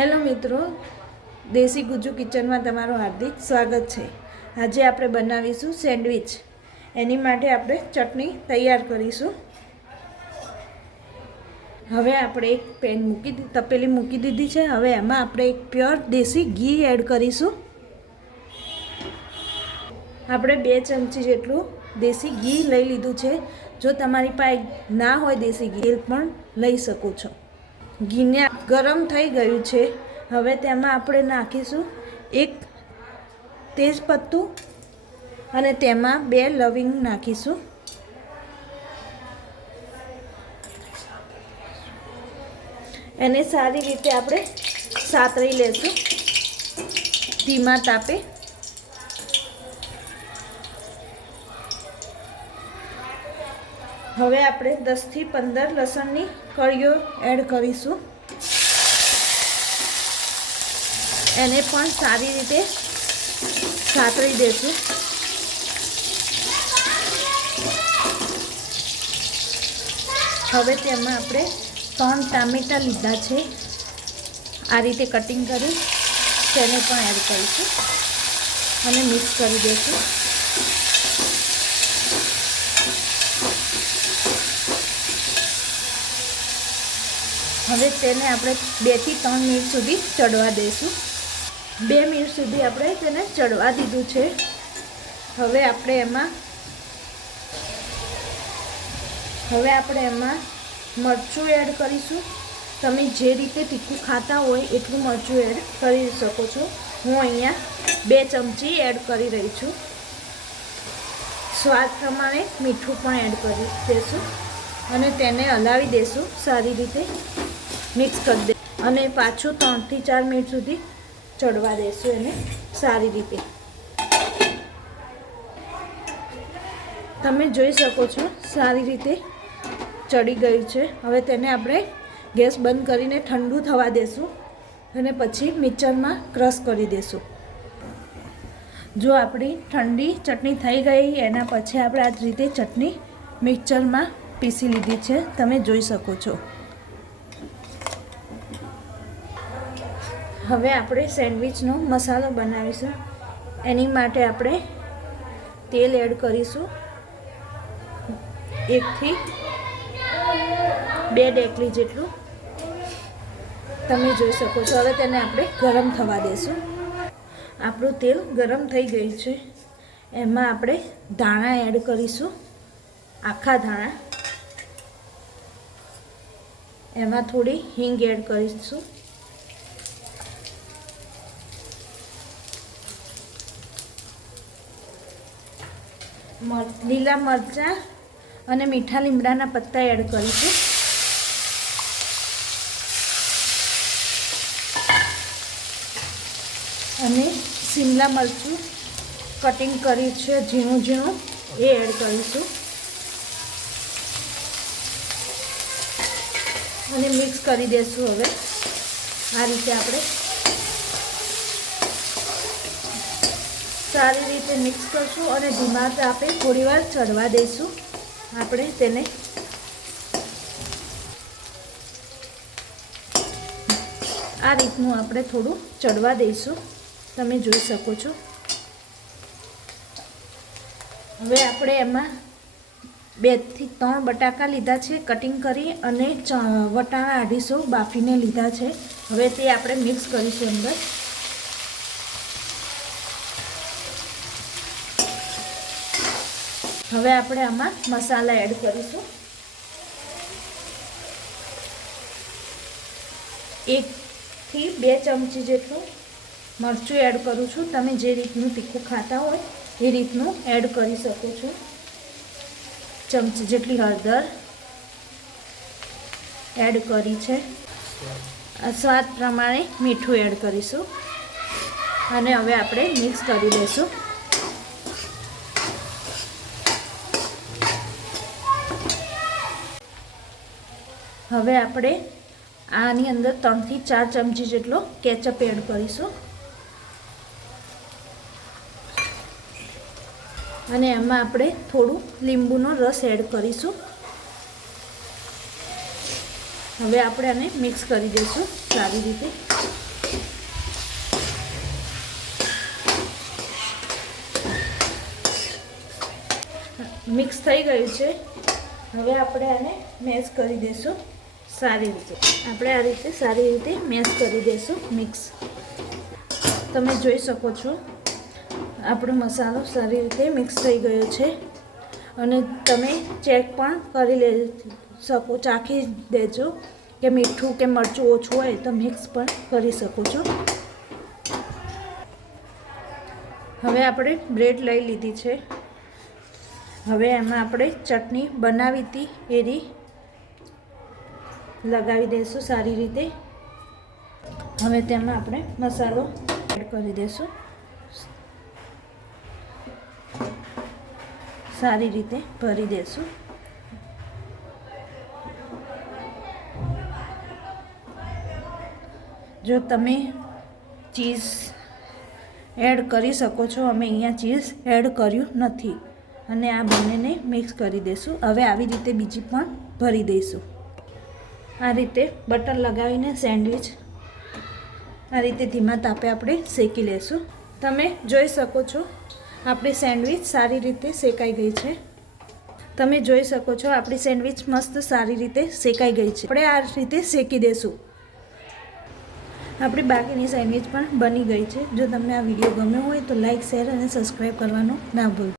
Hello મિત્રો, દેશી ગુજુ કિચનમાં તમારું હાર્દિક સ્વાગત છે. આજે આપણે બનાવીશું સેન્ડવિચ. એની માટે આપણે ચટણી તૈયાર કરીશું. હવે આપણે એક પેન મૂકી તપેલી મૂકી દીધી છે. હવે એમાં આપણે એક પ્યોર દેશી ઘી એડ કરીશું. આપણે બે ચમચી જેટલું દેશી ઘી લઈ લીધું છે. જો તમારી પાસે ના હોય દેશી ઘી, પણ લઈ શકો છો. ઘીને ગરમ થઈ ગયું છે. હવે તેમાં આપણે નાખીશું એક તેજપત્તું અને તેમાં બે લવિંગ નાખીશું. એને સારી રીતે આપણે સાતરી લેશું. ધીમા તાપે. હવે આપણે દસથી પંદર લસણની કળીઓ એડ કરીશું. એને પણ સારી રીતે સાતરી દેશું. હવે તેમાં આપણે ત્રણ ટામેટાં લીધા છે. આ રીતે કટિંગ કરી તેને પણ એડ કરીશું અને મિક્સ કરી દઈશું હવે તેને આપણે બેથી ત્રણ મિનિટ સુધી ચડવા દઈશું. બે મિનિટ સુધી આપણે તેને ચડવા દીધું છે. હવે આપણે એમાં, હવે આપણે એમાં મરચું એડ કરીશું. તમે જે રીતે તીખું ખાતા હોય એટલું મરચું એડ કરી શકો છો. હું અહીંયા બે ચમચી એડ કરી રહી છું. સ્વાદ પ્રમાણે મીઠું પણ એડ કરી દઈશું. અને તેને હલાવી દેશું સારી રીતે. મિક્સ કરી દે અને પાછું ત્રણથી ચાર મિનિટ સુધી ચડવા દઈશું એને સારી રીતે. તમે જોઈ શકો છો, સારી રીતે ચડી ગયું છે. હવે તેને આપણે ગેસ બંધ કરીને ઠંડુ થવા દેશું અને પછી મિક્સરમાં ક્રશ કરી દેશું. જો આપણી ઠંડી ચટણી થઈ ગઈ, એના પછી આપણે આ રીતે ચટણી મિક્સરમાં પીસી લીધી છે. તમે જોઈ શકો છો. હવે આપણે સેન્ડવિચનો મસાલો બનાવીશું. એની માટે આપણે તેલ એડ કરીશું. એકથી બે ડેકલી જેટલું. તમે જોઈ શકો છો, હવે તેને આપણે ગરમ થવા દઈશું આપણું તેલ ગરમ થઈ ગયું છે. એમાં આપણે ધાણા એડ કરીશું, આખા ધાણા. એમાં થોડી હિંગ એડ કરીશું. લીલા મરચાં અને મીઠા લીમડાના પત્તા એડ કરીશું. અને શિમલા મરચું કટિંગ કર્યું છે, ઝીણું ઝીણું, એ એડ કરીશું. અને મિક્સ કરી દઈશું હવે. આ રીતે આપણે સારી રીતે મિક્સ કરશું અને ધીમા તાપે થોડીવાર ચડવા દઈશું આપણે તેને આ રીતનું આપણે થોડું ચડવા દઈશું તમે જોઈ શકો છો. હવે આપણે એમાં બેથી ત્રણ બટાકા લીધા છે, કટિંગ કરી અને વટાણા અઢીસો બાફીને લીધા છે. હવે તે આપણે મિક્સ કરીશું અંદર. હવે આપણે આમાં મસાલા એડ કરીશું. એકથી બે ચમચી જેટલું મરચું એડ કરું છું. તમે જે રીતનું તીખું ખાતા હોય એ રીતનું એડ કરી શકો છો. ચમચી જેટલી હળદર એડ કરી છે. સ્વાદ પ્રમાણે મીઠું એડ કરીશું. અને હવે આપણે મિક્સ કરી દઈશું. હવે આપણે આની અંદર ત્રણથી ચાર ચમચી જેટલો કેચઅપ એડ કરીશું. અને એમાં આપણે થોડું લીંબુનો રસ એડ કરીશું. હવે આપણે આને મિક્સ કરી દઈશું સારી રીતે. મિક્સ થઈ ગયું છે. હવે આપણે આને મેશ કરી દઈશું. સારી રીતે. આપણે આ રીતે સારી રીતે મેશ કરી દઈશું મિક્સ. તમે જોઈ શકો છો, આપણો મસાલો સારી રીતે મિક્સ થઈ ગયો છે. અને તમે ચેક પણ કરી લે શકો, ચાખી દેજો કે મીઠું કે મરચું ઓછું હોય તો મિક્સ પણ કરી શકો છો. હવે આપણે બ્રેડ લઈ લીધી છે. હવે એમાં આપણે ચટણી બનાવી હતી એરી. લગાવી દઈશું સારી રીતે. હવે તેમાં આપણે મસાલો એડ કરી દઈશું. સારી રીતે ભરી દઈશું. જો તમે ચીઝ એડ કરી શકો છો, અમે અહીંયા ચીઝ એડ કર્યું નથી. અને આ બંનેને મિક્સ કરી દઈશું. હવે આવી રીતે બીજી પણ ભરી દઈશું. આ રીતે બટર લગાવીને સેન્ડવિચ આ રીતે ધીમા તાપે આપણે શેકી લેશું. તમે જોઈ શકો છો, આપણી સેન્ડવિચ સારી રીતે શેકાઈ ગઈ છે. તમે જોઈ શકો છો, આપણી સેન્ડવિચ મસ્ત સારી રીતે શેકાઈ ગઈ છે. આપણે આ રીતે શેકી દઈશું આપણી બાકીની સેન્ડવિચ પણ બની ગઈ છે. જો તમને આ વીડિયો ગમ્યો હોય તો લાઇક શેર અને સબસ્ક્રાઈબ કરવાનું ના ભૂલ.